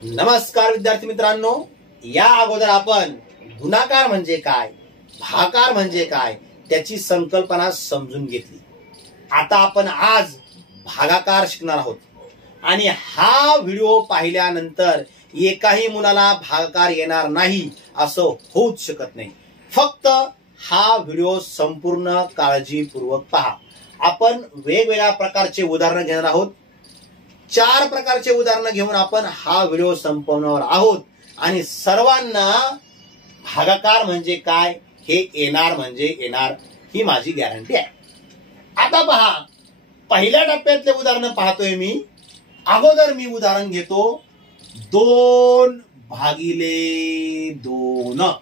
नमस्कार विद्यार्थी मित्रांनो, या अगोदर आपण गुणाकार म्हणजे काय, भागाकार म्हणजे काय त्याची संकल्पना समजून घेतली. आता आपण आज भागाकार शिकणार आहोत आणि हा व्हिडिओ पाहिल्यानंतर एकाही मुलाला भागाकार येणार नाही असं होऊच शकत नाही. फक्त हा व्हिडिओ संपूर्ण काळजीपूर्वक पहा. आपण वेगवेगळ्या प्रकारचे उदाहरण घेणार आहोत. 4 प्रकारचे उदाहरण घेऊन आपण हा व्हिडिओ संपवणार आहोत आणि सर्वांना भागाकार म्हणजे काय हे येणार म्हणजे येणार ही माझी गॅरंटी आहे. आता पहा, पहिल्या टप्प्यातले उदाहरण पाहतोय मी. अगोदर मी उदाहरण घेतो 2 भागिले 2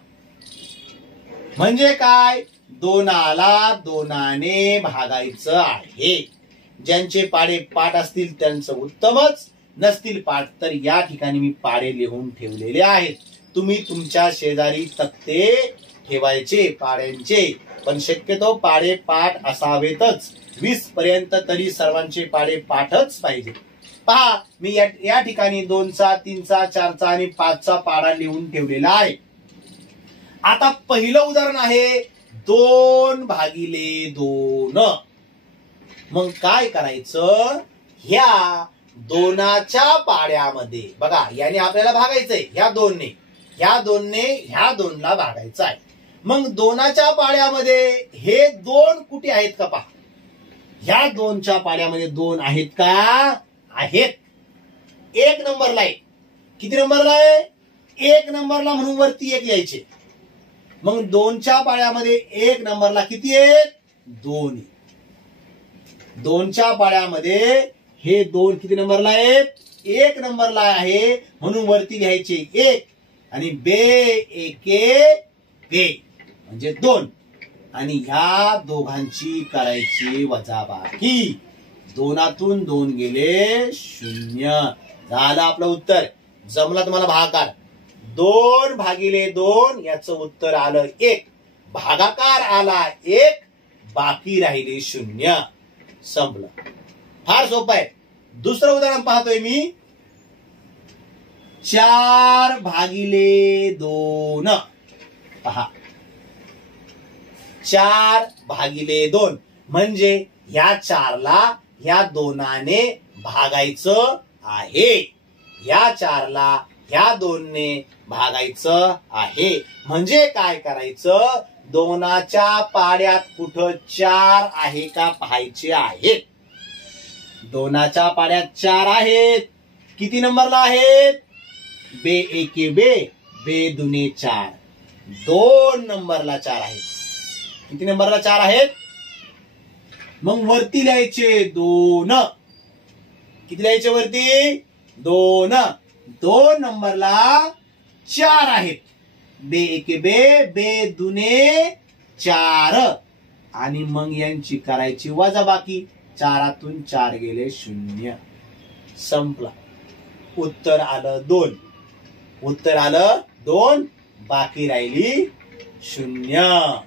म्हणजे काय, 2ला 2ने भागायचं आहे. ज्यांचे पाढे पाठ असतील त्यांचं उत्तमच, नसतील पाठ तर या ठिकाणी मी पाढे लिहून ठेवलेले आहेत. तुम्ही तुमच्या शेजारी तक्ते ठेवायचे पाढ्यांचे, पण शक्यतो पाढे पाठ असावेतच. 20 पर्यंत तरी सर्वांचे पाढे पाठच पाहिजे. पहा, मी या ठिकाणी 2चा 3चा 4चा आणि 5चा पाढा लिहून ठेवलेला आहे. आता पहिलं उदाहरण आहे 2 भागिले 2. मग काय करायचं, ह्या 2च्या पाढ्यामध्ये बघा, याने आपल्याला भागायचंय ह्या 2ने ह्या 2ला भागायचं आहे. मग 2च्या पाढ्यामध्ये हे 2 कुठे आहेत का पहा. ह्या 2च्या पाढ्यामध्ये 2 आहेत का, आहेत. 1 नंबरला आहे. किती नंबरला आहे, 1 नंबरला, म्हणून वरती 1 लिहायचे. मग 2च्या पाढ्यामध्ये 1 नंबरला किती आहेत, 2. 2च्या पाढ्यामध्ये हे 2 किती नंबरला आहेत, 1 नंबरला आहे, म्हणून वरती लिहायचे 1 आणि बे एके बे म्हणजे 2 आणि ह्या दोघांची करायची वजाबाकी. 2तून 2 गेले 0. झालं आपलं उत्तर. जमला तुम्हाला भागाकार. 2 भागिले 2 याचं उत्तर आलं 1. भागाकार आला 1, बाकी राहिले 0. संपलं. फार सोपं आहे. दुसरं उदाहरण पाहतोय मी 4 भागिले 2. पहा, 4 भागिले 2 म्हणजे ह्या 4ला ह्या 2ने भागायचं आहे. ह्या 4ला ह्या 2ने भागायचं आहे. म्हणजे काय करायचं, 2च्या पाढ्यात कुठं 4 आहे का पाहायचे आहेत. 2च्या पाढ्यात 4 आहेत. किती नंबरला आहेत, बे एके बे, बे दुने 4. 2 नंबरला 4 आहेत. किती नंबरला 4 आहेत. मग वरती लिहायचे 2. किती लिहायचे वरती, 2. 2 नंबरला 4 आहेत. बे एके बे, बे दुने 4 आणि मग यांची करायची वजाबाकी. 4तून 4 गेले 0. संपला. उत्तर आलं 2. उत्तर आलं 2, बाकी राहिली 0.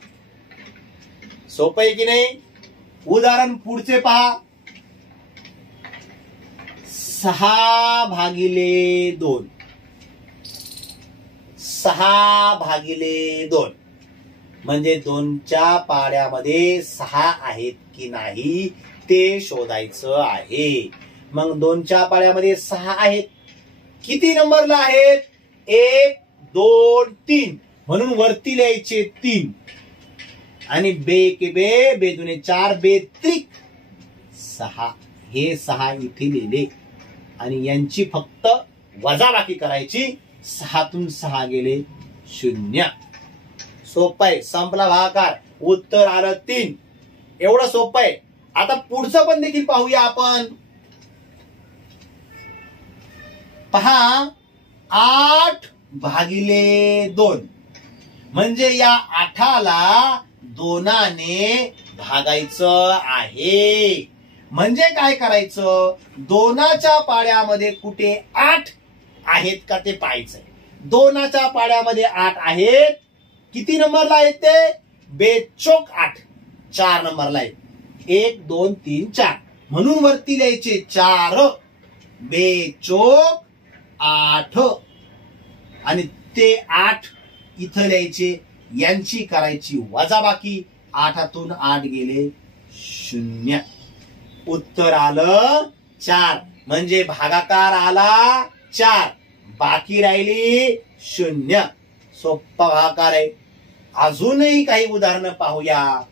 सोपं आहे की नाही. उदाहरण पुढचे पहा 6 भागिले 2. 6 भागिले 2 म्हणजे 2च्या पाढ्यामध्ये 6 आहेत की नाही ते शोधायचं आहे. मग 2च्या पाढ्यामध्ये 6 आहेत. किती नंबरला आहेत, 1 2 3 म्हणून वरती लिहायचे 3 आणि बे के बे, बे दुने 4, बे त्रिक 6. हे 6 इथे लिहिले आणि यांची फक्त वजाबाकी करायची. 6तून 6 गेले 0. सोपं आहे. संपला भागाकार. उत्तर आलं 3. एवढं सोपं आहे. आता पुढचं पण देखील पाहूया आपण. पहा 8 भागिले 2 म्हणजे या 8ला 2ने भागायचं आहे. म्हणजे काय करायचं, 2च्या पाढ्यामध्ये कुठे 8 आहेत का ते पाहायचंय. 2च्या पाढ्यामध्ये 8 आहेत. किती नंबरला आहेत ते, बेचोक 8. 4 नंबरला आहेत. 1 2 3 4 म्हणून वरती लिहायचे 4. बेचोक 8 आणि ते 8 इथं लिहायचे, यांची करायची वजाबाकी. 8तून 8 गेले 0. उत्तर आलं 4. म्हणजे भागाकार आला 4, बाकी राहिली 0. सोपा भागाकार आहे. अजूनही काही उदाहरणं पाहूया.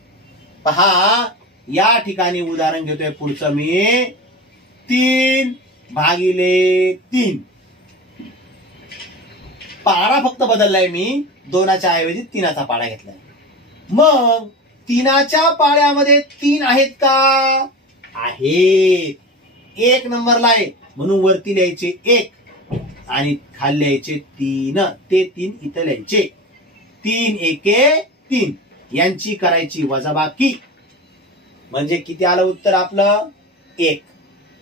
पहा, या ठिकाणी उदाहरण घेतोय पुढचं मी. 3/3. पाडा फक्त बदललाय मी, 2च्या ऐवजी 3चा पाडा घेतलाय. मग 3च्या पाड्यामध्ये 3 आहेत का? आहेत. 1 नंबरला आहे म्हणून वरती लिहायचे 1 आणि खाली लिहायचे 3. ते 3 इथं लिहायचे. 3 एके 3, यांची करायची वजाबाकी. म्हणजे किती आलं उत्तर आपलं? 1.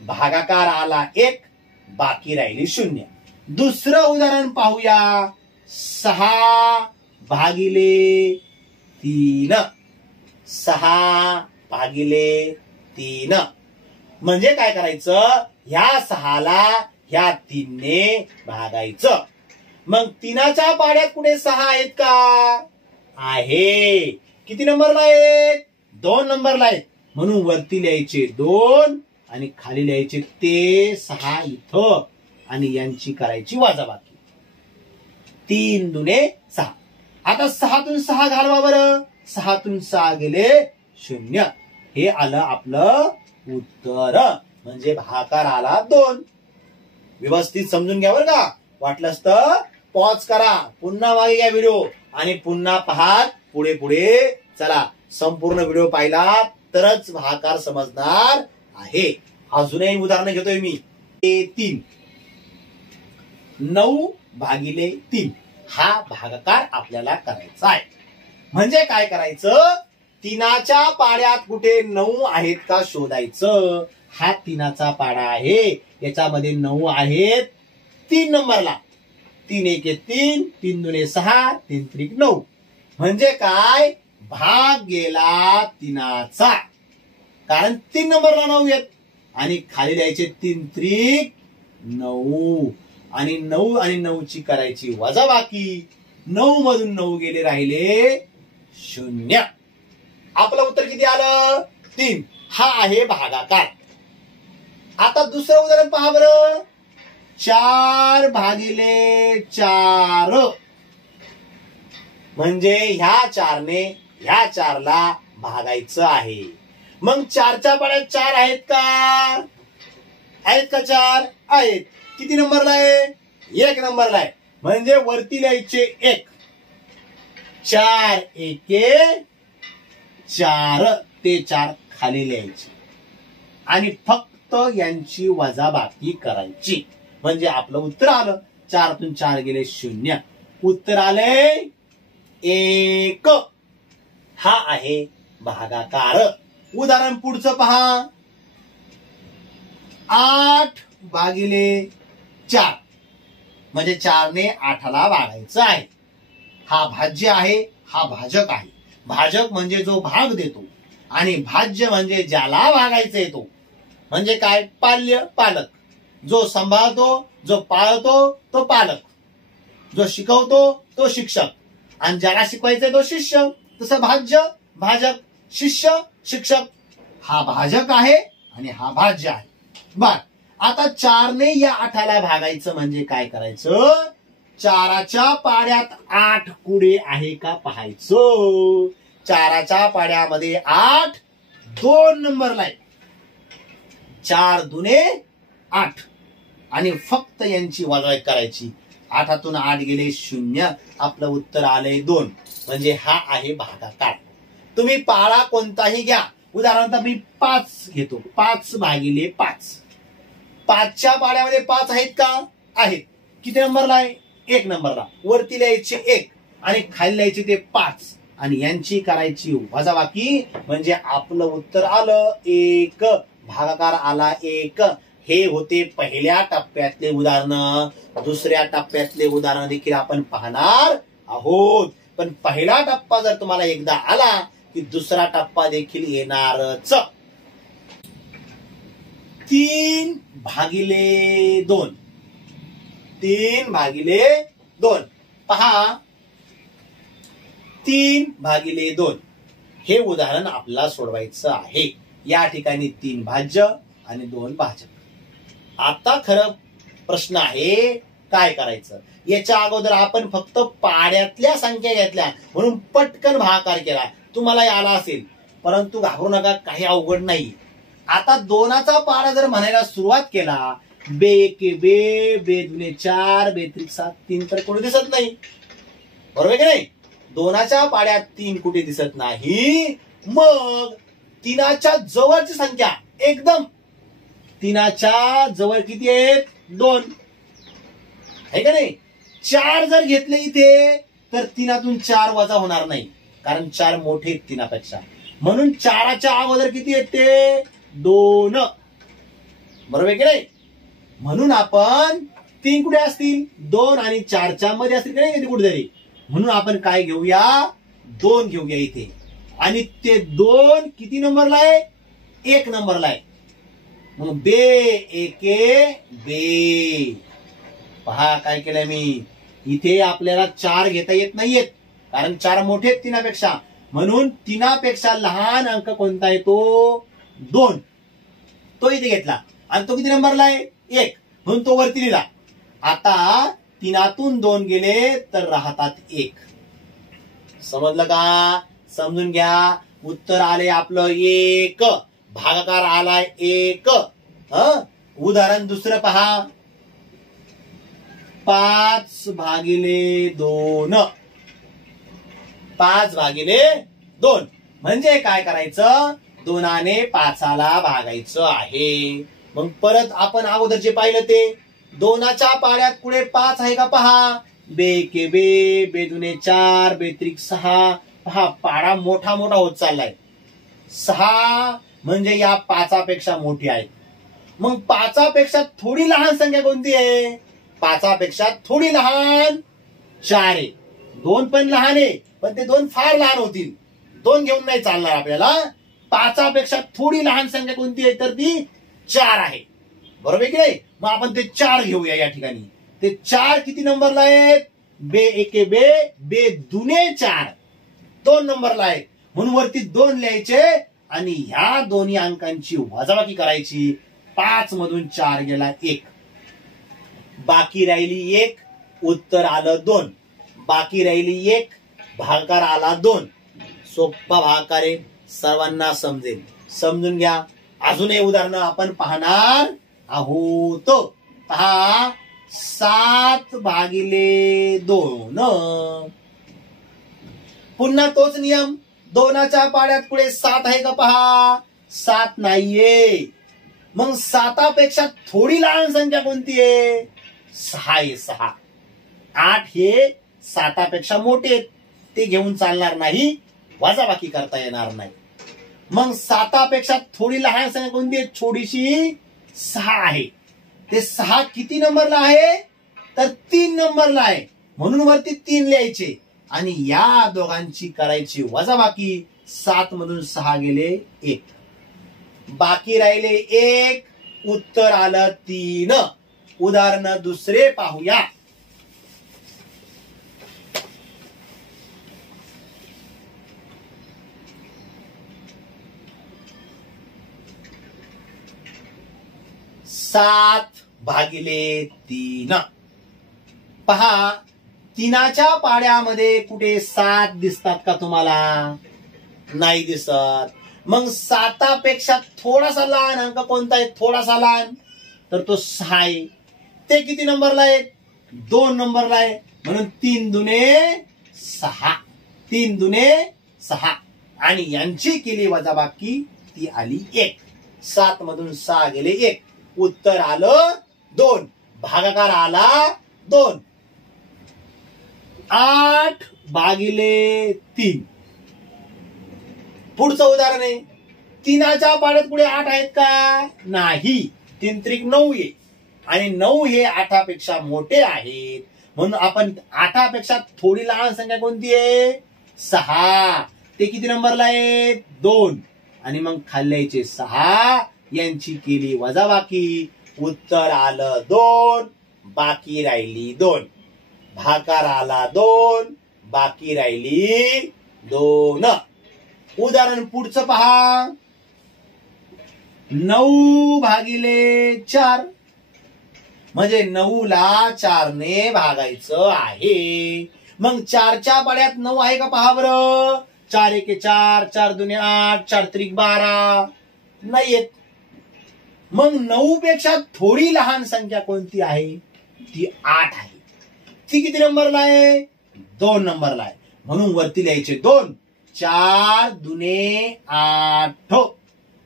भागाकार आला 1, बाकी राहिली 0. दुसरं उदाहरण पाहूया. 6/3. 6/3. म्हणजे काय करायचं? ह्या 6ला ह्या 3ने भागायचं. मग 3च्या पाड्यात कुठे 6 आहेत का? आहे. किती नंबरला आहेत? 2 नंबरला आहेत म्हणून वरती लिहायचे 2 आणि खाली लिहायचे ते 6 इथं आणि यांची करायची वजाबाकी. 3 दुने 6. आता 6तून 6 घालवा बरं. 6तून 6 गेले 0. हे आलं आपलं उत्तर. म्हणजे भागाकार आला 2. व्यवस्थित समजून घ्या बरं का. वाटलंच तर पॉज करा, पुन्हा मागे घ्या व्हिडिओ आणि पुन्हा पाहत पुढे पुढे चला. संपूर्ण व्हिडिओ पाहिला तरच भागाकार समजणार आहे. अजूनही उदाहरण घेतोय मी. 3. 9/3 हा भागाकार आपल्याला करायचा आहे. म्हणजे काय करायचं? 3च्या पाड्यात कुठे 9 आहेत का शोधायचं. हा 3चा पाडा आहे, याच्यामध्ये 9 आहेत 3 नंबरला. 3 एके 3, 3 दुने 6, 3 त्रिक 9. म्हणजे काय? भाग गेला 3चा, कारण 3 नंबरला 9 आहेत आणि खाली द्यायचे 3 त्रिक 9 आणि 9 आणि 9ची करायची वजाबाकी. 9 मधून 9 गेले, राहिले 0. आपलं उत्तर किती आलं? 3. हा आहे भागाकार. आता दुसरं उदाहरण पहा बरं. 4/4 म्हणजे ह्या 4ने ह्या 4ला भागायचं आहे. मग 4च्या पाड्यात 4 आहेत का? आहेत का? 4 आहेत. किती नंबरला आहे? 1 नंबरला आहे. म्हणजे वरती लिहायचे 1. 4 एके 4, ते 4 खाली लिहायचे आणि फक्त यांची वजाबाकी करायची. म्हणजे आपलं उत्तर आलं. 4तून 4 गेले 0. उत्तर आले 1. हा आहे भागाकार. उदाहरण पुढचं पहा. 8/4 म्हणजे 4ने 8ला भागायचं आहे. हा भाज्य आहे, हा भाजक आहे. भाजक म्हणजे जो भाग देतो आणि भाज्य म्हणजे ज्याला भागायचं येतो. म्हणजे काय? पाल्य, पालक. जो सांभाळतो, जो पाळतो तो पालक, जो शिकवतो तो शिक्षक आणि ज्याला शिकवायचंय तो शिष्य. तसं भाज्य, भाजक, शिष्य, शिक्षक. हा भाजक आहे आणि हा भाज्य आहे. बर, आता 4ने या 8ला भागायचं म्हणजे काय करायचं? 4च्या पाड्यात 8 कुडे आहे का पाहायचं. 4च्या पाड्यामध्ये 8 2 नंबरला आहे. 4 दुने 8 आणि फक्त यांची वजाबाकी करायची. 8तून 8 गेले 0. आपलं उत्तर आलंय 2. म्हणजे हा आहे भागाकार. तुम्ही पाडा कोणताही घ्या. उदाहरणार्थ मी 5 घेतो. 5/5. 5च्या पाड्यामध्ये 5 आहेत का? आहेत. किती नंबरला आहे? 1 नंबरला. वरती लिहायचे 1 आणि खाली लिहायचे ते 5 आणि यांची करायची वजाबाकी. म्हणजे आपलं उत्तर आलं 1. भागाकार आला 1. हे होते पहिल्या टप्प्यातले उदाहरण. दुसऱ्या टप्प्यातले उदाहरण देखील आपण पाहणार आहोत. पण पहिला टप्पा जर तुम्हाला एकदा आला की दुसरा टप्पा देखील येणारच. 3/2 3/2 पहा 3/2 हे उदाहरण आपल्याला सोडवायचं आहे. या ठिकाणी 3 भाज्य आणि 2 भाजक. आता खरं प्रश्न आहे काय करायचं. याच्या अगोदर आपण फक्त पाड्यातल्या संख्या घेतल्या म्हणून पटकन भागाकार केला. तुम्हाला आला असेल, परंतु घाबरू नका, काही अवघड नाही. आता 2चा पाडा जर म्हणायला सुरुवात केला, बे एके बे, बे दुने 4, बे त्रिक 7, 3 तर कुठे दिसत नाही, बरोबर की नाही. 2च्या पाड्यात 3 कुठे दिसत नाही. मग 3च्या जवळची संख्या एकदम 3च्या जवळ किती आहेत 2 आहे का नाही. 4 जर घेतले इथे तर 3तून 4 वजा होणार नाही, कारण 4 मोठे आहेत 3पेक्षा. म्हणून 4च्या अगोदर किती आहेत ते 2, बरोबर की नाही. म्हणून आपण 3 कुठे असतील 2 आणि 4च्या मध्ये असतील का नाही कुठेतरी. म्हणून आपण काय घेऊया 2 घेऊया इथे. आणि ते 2 किती नंबरला आहे 1 नंबरला आहे. मग बे एके बे. पहा काय केलंय मी, इथे आपल्याला 4 घेता येत नाहीयेत, कारण 4 मोठे आहेत 3पेक्षा. म्हणून 3पेक्षा लहान अंक कोणता आहे तो 2, तो इथे घेतला. आणि तो किती नंबरला आहे 1, म्हणून तो वरती लिहिला. आता 3तून 2 गेले तर राहतात 1. समजलं का. समजून घ्या. उत्तर आले आपलं 1, भागाकार आलाय 1. उदाहरण दुसरं पहा, 5/2. 5/2 म्हणजे काय करायचं 2ने 5ला भागायचं आहे. मग परत आपण अगोदर जे पाहिलं ते 2च्या पाड्यात पुढे 5 आहे का पहा. बे के बे, बे दुने 4, बे त्रिक 6. पहा पाडा मोठा मोठा होत चाललाय. 6 म्हणजे या 5पेक्षा मोठी आहे. मग 5पेक्षा थोडी लहान संख्या कोणती आहे. 5पेक्षा थोडी लहान 4 आहे. 2 पण लहान आहे, पण ते 2 फार लहान होतील. 2 घेऊन नाही चालणार आपल्याला. 5पेक्षा थोडी लहान संख्या कोणती आहे तर ती 4 आहे, बरोबर की नाही. मग आपण ते 4 घेऊया या ठिकाणी. ते 4 किती नंबरला आहेत बे एके बे, बे दुने 4 2 नंबरला आहे. म्हणून वरती 2 लिहायचे आणि ह्या दोन्ही अंकांची वजाबाकी करायची. 5 मधून 4 गेला 1, बाकी राहिली 1, उत्तर आलं 2. बाकी राहिली 1, भागाकार आला 2. सोपा भागाकार आहे, सर्वांना समजेल. समजून घ्या. अजूनही उदाहरण आपण पाहणार आहोत. पहा 7/2. पुन्हा तोच नियम. 2च्या पाड्यात पुढे 7 आहे का पहा. 7 नाहीये. मग 7पेक्षा थोडी लहान संख्या कोणती आहे 6 आहे. 6. 8 हे 7पेक्षा मोठे आहेत, ते घेऊन चालणार नाही, वजाबाकी करता येणार नाही. मग 7पेक्षा थोडी लहान संख्या कोणती आहे छोटीशी 6 आहे. ते 6 किती नंबरला आहे तर 3 नंबरला आहे. म्हणून वरती 3 लिहायचे आणि या दोघांची करायची वजाबाकी. 7 मधून 6 गेले 1, बाकी राहिले 1, उत्तर आलं 3. उदाहरण दुसरे पाहूया. सात भागिले 3. पहा 3च्या पाड्यामध्ये कुठे 7 दिसतात का तुम्हाला. नाही दिसत. मग 7पेक्षा थोडासा लहान अंक कोणता आहे थोडासा लहान तर तो 6 आहे. ते किती नंबरला आहे 2 नंबरला आहे. म्हणून 3 दुने 6, 3 दुने 6 आणि यांची केली वजाबाकी ती आली 1. 7 मधून 6 गेले 1, उत्तर आलं 2. भागाकार आला 2. 8/3. पुढचं उदाहरण आहे. 3च्या पाड्यात पुढे 8 आहेत का नाही. 3 त्रिक 9 आहे आणि 9 हे 8पेक्षा मोठे आहेत. म्हणून आपण 8पेक्षा थोडी लहान संख्या कोणती आहे 6. ते किती नंबरला आहे 2 आणि मग खाल्ल्याचे 6 यांची केली वजाबाकी. उत्तर आलं 2. बाकी राहिली 2. भाकाराला 2, बाकी राहिली 2. उदाहरण पुढचं पहा. 9 भागिले 4 म्हणजे 9 ला 4 ने भागायचं आहे. मग 4 च्या पाड्यात 9 आहे का पहा बरं. 4 एके 4, 4 दुने 8, 4 त्रिक 12 नाही येत. मग 9 पेक्षा थोडी लहान संख्या कोणती आहे. ती 8 आहे. ती किती नंबरला आहे. 2 नंबरला आहे. म्हणून वरती लिहायचे 2. 4 दुने 8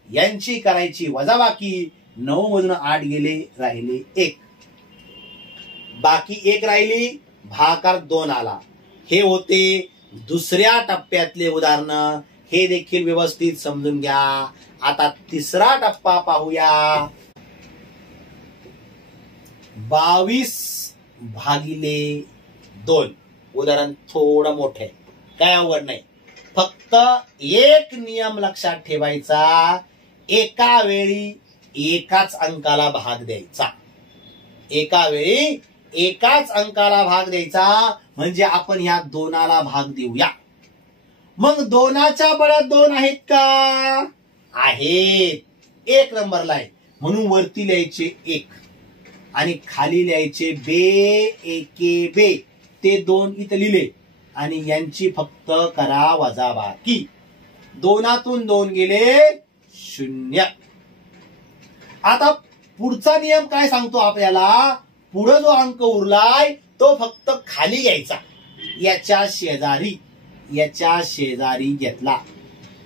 यांची करायची वजाबाकी. 9 मधून 8 गेले, राहिले 1. बाकी 1 राहिली. भागाकार 2 आला. हे होते दुसऱ्या टप्प्यातले उदाहरण. हे देखील व्यवस्थित समजून घ्या. आता तिसरा टप्पा पाहूया. 22 भागिले 2 उदाहरण थोडं मोठे, काय अवघड नाही. फक्त एक नियम लक्षात ठेवायचा. एका वेळी एकाच अंकाला भाग द्यायचा. एका वेळी एकाच अंकाला भाग द्यायचा. म्हणजे आपण ह्या 2ला भाग देऊया. मग 2च्या बळ्यात 2 आहेत का. आहेत. 1 नंबरला आहे. म्हणून वरती लिहायचे 1 आणि खाली लिहायचे बे एके बे. ते 2 इथं लिहिले आणि यांची फक्त करा वजाबाकी. 2तून 2 गेले 0. आता पुढचा नियम काय सांगतो आपल्याला. पुढे जो अंक उरलाय तो फक्त खाली घ्यायचा. याच्या शेजारी घेतला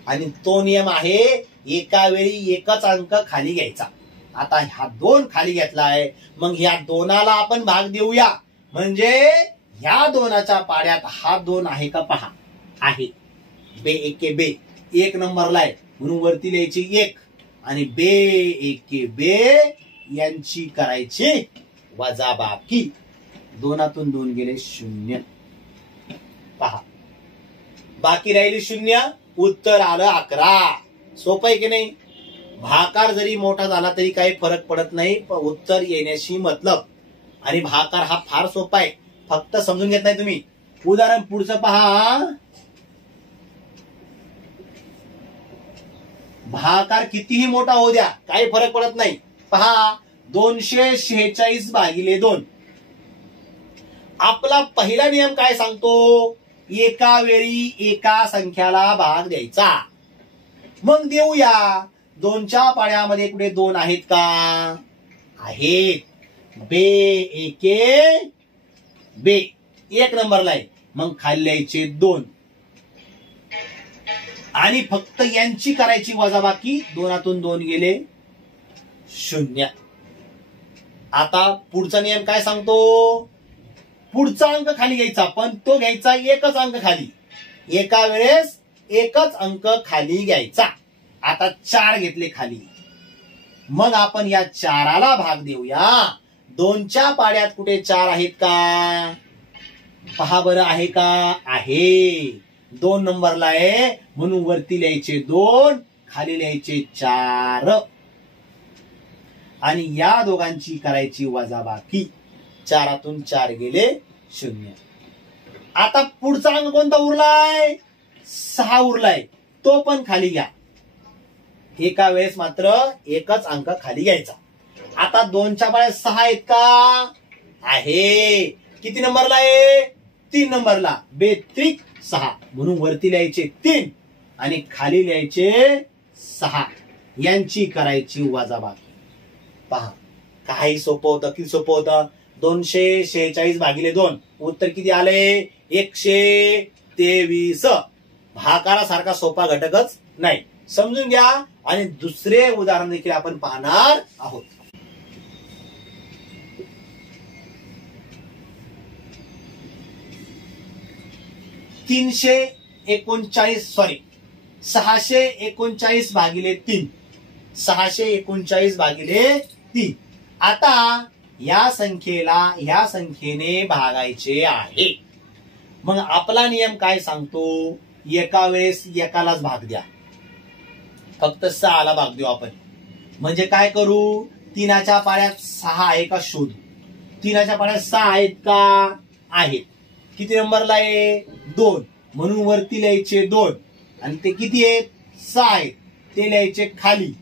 आणि तो नियम आहे एका वेळी एकच अंक खाली घ्यायचा. आता ह्या 2 खाली घेतलाय. मग ह्या 2ला आपण भाग देऊया. म्हणजे ह्या 2च्या पाड्यात हा 2 आहे का पहा. आहे. बे एके बे 1 नंबरला आहे. म्हणून वरती लिहायची 1 आणि बे एके बे यांची करायची वजाबाकी. 2तून 2 गेले 0. पहा बाकी राहिली 0. उत्तर आलं 11. सोपं आहे की नाही. भाकार जरी मोठा झाला तरी काही फरक पडत नाही. पण उत्तर येण्याशी मतलब. आणि भाकार हा फार सोपा आहे. फक्त समजून घेत नाही तुम्ही. उदाहरण पुढचं पहा. भाकार कितीही मोठा होऊ द्या, काही फरक पडत नाही. पहा 246 भागिले 2. आपला पहिला नियम काय सांगतो. एका वेळी एका संख्याला भाग द्यायचा. मग देऊया. 2च्या पाड्यामध्ये कुठे 2 आहेत का. आहेत. बे एके बे 1 नंबरला आहे. मग खाली लिहायचे 2 आणि फक्त यांची करायची वजाबाकी. 2तून 2 गेले 0. आता पुढचा नियम काय सांगतो. पुढचा अंक खाली घ्यायचा, पण तो घ्यायचा एकच अंक खाली. एका वेळेस एकच अंक खाली घ्यायचा. आता 4 घेतले खाली. मग आपण या 4ला भाग देऊया. 2च्या पाड्यात कुठे 4 आहेत का. पहा बरं आहे का. आहे. 2 नंबरला आहे. म्हणून वरती लिहायचे 2 खाली लिहायचे 4 आणि या दोघांची करायची वजाबाकी. 4तून 4 गेले 0. आता पुढचा अंक कोणता उरलाय. 6 उरलाय. तो पण खाली घ्या. एका वेळेस मात्र एकच अंक खाली घ्यायचा. आता 2च्या पाड्यात 6 आहेत का. आहे. किती नंबरला आहे. 3 नंबरला. बेत्रिक 6. म्हणून वरती लिहायचे 3 आणि खाली लिहायचे 6. यांची करायची वजाबाकी. पहा काही सोपं होतं. किती सोपं होतं. 246 भागिले 2. उत्तर किती आले 123. भाकारासारखा सोपा घटकच नाही. समजून घ्या. आणि दुसरे उदाहरण देखील आपण पाहणार आहोत. सॉरी 639 भागिले 3. 639 भागिले 3. आता या संख्येला ह्या संख्येने भागायचे आहे. मग आपला नियम काय सांगतो. एका वेळेस एकालाच भाग द्या. फक्त 6ला भाग देऊ आपण. म्हणजे काय करू. 3च्या पाड्यात 6 आहे का शोधू. तीनाच्या पाड्यात 6 आहेत का? आहेत. किती नंबरला आहे? 2. म्हणून वरती लिहायचे 2 आणि ते किती आहेत? 6 आहेत. ते लिहायचे खाली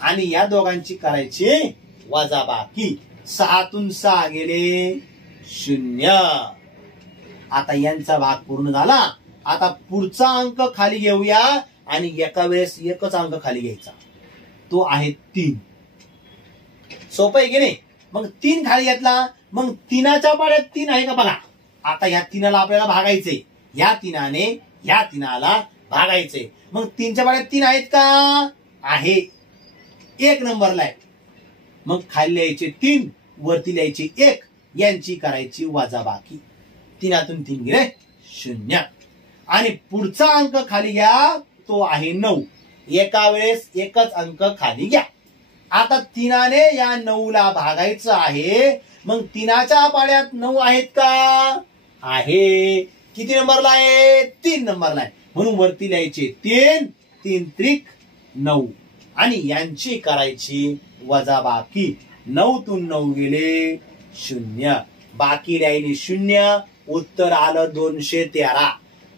आणि या दोघांची करायची वजाबाकी. 6तून 6 गेले 0. आता यांचा भाग पूर्ण झाला. आता पुढचा अंक खाली घेऊया आणि एका वेळेस एकच अंक खाली घ्यायचा. तो आहे 3. सोपं आहे की नाही? मग 3 खाली घेतला. मग 3च्या पाड्यात 3 आहे का बघा. आता ह्या 3ला आपल्याला भागायचंय. या 3ने ह्या 3ला भागायचंय. मग 3च्या पाड्यात 3 आहेत का? आहे. 1 नंबरला आहे. मग खाली लिहायचे 3, वरती लिहायचे 1. यांची करायची वजाबाकी. 3तून 3 गेले 0. आणि पुढचा अंक खाली घ्या. तो आहे 9. एका वेळेस एकच अंक खाली घ्या. आता 3ने या 9ला भागायचं आहे. मग 3च्या पाड्यात 9 आहेत का? आहे. किती नंबरला आहे? 3 नंबरला आहे. म्हणून वरती लिहायचे 3. 3 त्रिक 9 आणि यांची करायची वजाबाकी. 9तून 9 गेले 0. बाकी राहिली 0. उत्तर आलं 213.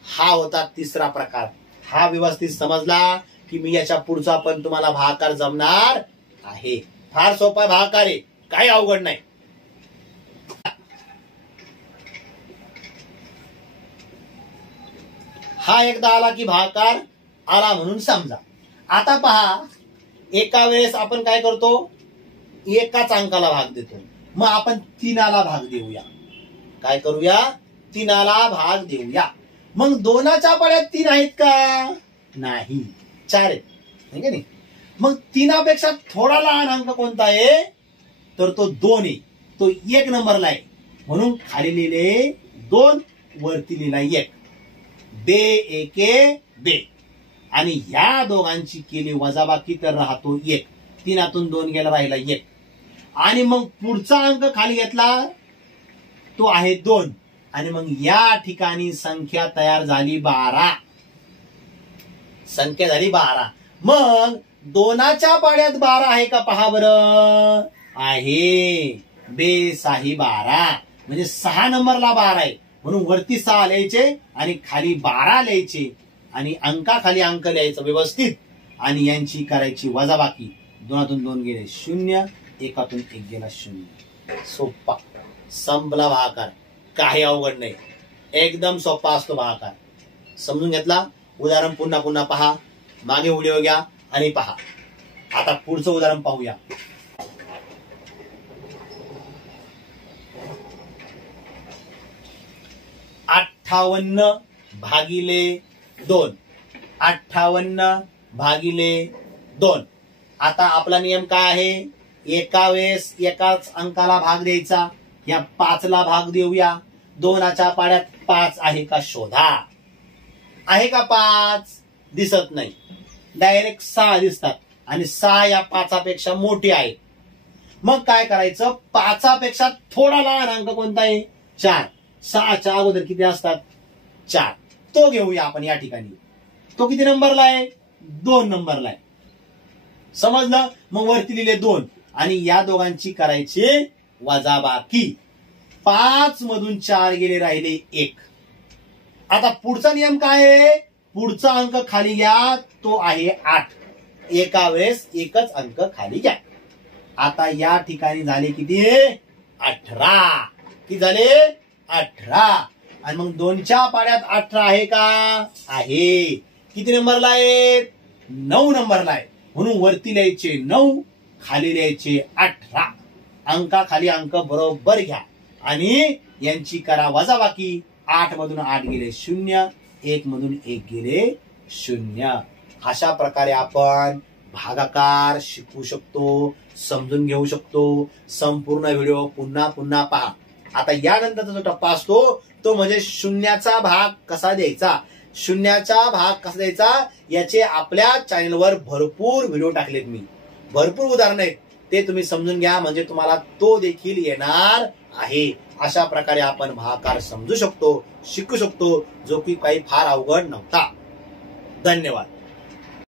हा होता तिसरा प्रकार. हा व्यवस्थित समजला की मी याच्या पुढचा पण तुम्हाला भागाकार जमणार आहे. फार सोपा भागाकार आहे, काही अवघड नाही. हा एकदा आला की भागाकार आला म्हणून समजा. आता पहा, एका वेळेस आपण काय करतो? एकाच अंकाला भाग देतो. मग आपण 3ला भाग देऊया. काय करूया? 3ला भाग देऊया. मग 2च्या पाड्यात 3 आहेत का? नाही, 4 आहेत. नाही. मग 3पेक्षा थोडा लहान अंक कोणता आहे? तर तो 2 आहे. तो 1 नंबरला आहे. म्हणून खाली लिहिले 2, वरती लिहिला 1. बे एके बे. आणि या दोघांची केली वजाबाकी तर राहतो 1. 3तून 2 गेला, राहिला 1. आणि मग पुढचा अंक खाली घेतला. तो आहे 2. आणि मग या ठिकाणी संख्या तयार झाली 12. संख्या झाली 12. मग 2च्या पाड्यात 12 आहे का? पहा बरं. आहे. बेसाही 12. म्हणजे 6 नंबरला 12 आहे. म्हणून वरती 6 लिहायचे आणि खाली 12 लिहायचे आणि अंकाखाली अंक लिहायचं व्यवस्थित आणि यांची करायची वजाबाकी. 2तून 2 गेले 0. 1तून 1 गेला 0. सोपा. संपला भागाकार. काही अवघड नाही, एकदम सोपा असतो भागाकार. समजून घेतला? उदाहरण पुन्हा पुन्हा पहा. मागे व्हिडिओ घ्या आणि पहा. आता पुढचं उदाहरण पाहूया. 58 भागिले 2. 58 भागिले 2. आता आपला नियम काय आहे? एका वेळेस एकाच अंकाला भाग द्यायचा. या 5ला भाग देऊया. 2च्या पाड्यात 5 आहे का शोधा. आहे का 5? दिसत नाही. डायरेक्ट 6 दिसतात आणि 6 या 5पेक्षा मोठी आहे. मग काय करायचं? 5पेक्षा थोडा लहान अंक कोणता आहे? 4. 6च्या अगोदर किती असतात? 4. तो घेऊया आपण या ठिकाणी. तो किती नंबरला आहे? 2 नंबरला आहे. समजलं? मग वरती लिहिले 2 आणि या दोघांची करायची वजाबाकी. 5 मधून 4 गेले, राहिले 1. आता पुढचा नियम काय आहे? पुढचा अंक खाली घ्या. तो आहे 8. एका वेळेस एकच अंक खाली घ्या. आता या ठिकाणी झाले किती? 18. किती झाले? 18. आणि मग 2च्या पाड्यात 18 आहे का? आहे. किती नंबरला आहे? 9 नंबरला आहे. म्हणून वरती लिहायचे 9, खाली लिहायचे 18. अंकाखाली अंक बरोबर घ्या आणि यांची करा वजाबाकी. 8 मधून 8 गेले 0. 1 मधून 1 गेले 0. अशा प्रकारे आपण भागाकार शिकू शकतो, समजून घेऊ शकतो. संपूर्ण व्हिडिओ पुन्हा पुन्हा पहा. आता यानंतरचा जो टप्पा असतो तो म्हणजे शून्याचा भाग कसा द्यायचा. शून्याचा भाग कसा द्यायचा याचे आपल्या चॅनलवर भरपूर व्हिडिओ टाकलेत मी. भरपूर उदाहरण आहेत, ते तुम्ही समजून घ्या म्हणजे तुम्हाला तो देखील येणार आहे. अशा प्रकारे आपण भागाकार समजू शकतो, शिकू शकतो, जो की काही फार अवघड नव्हता. धन्यवाद.